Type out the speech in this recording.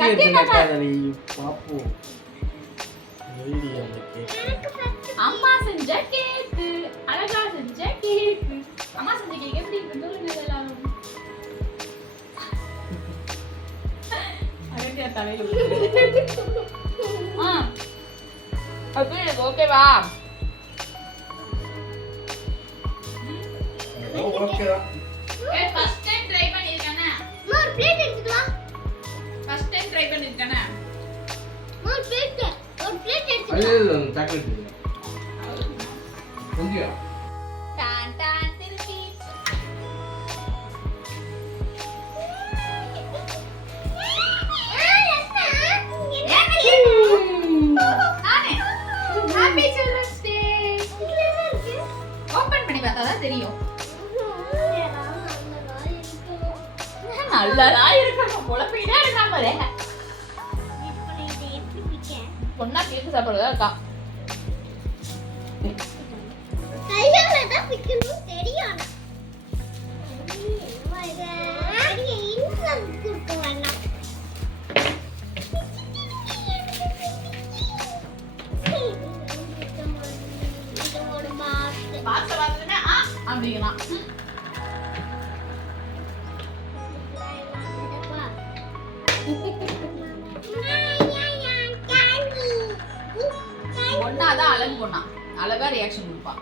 கட்டி நக்காதடி பாப்பு. அம்மா செஞ்ச கேக்கு, அழகா செஞ்ச கேக்கு. அம்மா செஞ்ச கேக் எப்படி இருக்கு சொல்லுங்க எல்லாரும். அழகா தலையில. அப்படி ஓகேவா? ஓகேடா. ஃபர்ஸ்ட் டைம் ட்ரை பண்ணிருக்கேனா? ஒரு பிளேட் எடுத்துக்கலாம். ஃபர்ஸ்ட் டைம் ட்ரை பண்ணிருக்கேனா? ஒரு பிளேட் எடுத்துக்கலாம். ஐயோ சாக்லேட் இல்ல. கொஞ்சியா. டான் டான் திருப்பி. நானே. Happy children's day. ஓபன் பண்ணி பார்த்தா தான் தெரியும். நல்லதா இருக்கணும். பொளப்பிட்டே இருக்கா பாரு. பொண்ணா கேக்கு சாப்பிடுறதா இருக்கா. கையால தான் பிக்கணும் தெரியும். அடியே இன்னும் குடுக்க வேண்டாம். இதோட பாஸ் பாஸ்தா பார்த்தா அப்படிங்கலாம். பொண்ணாதான் அழகு பொண்ணா. அழகா ரியாக்ஷன் கொடுப்பா.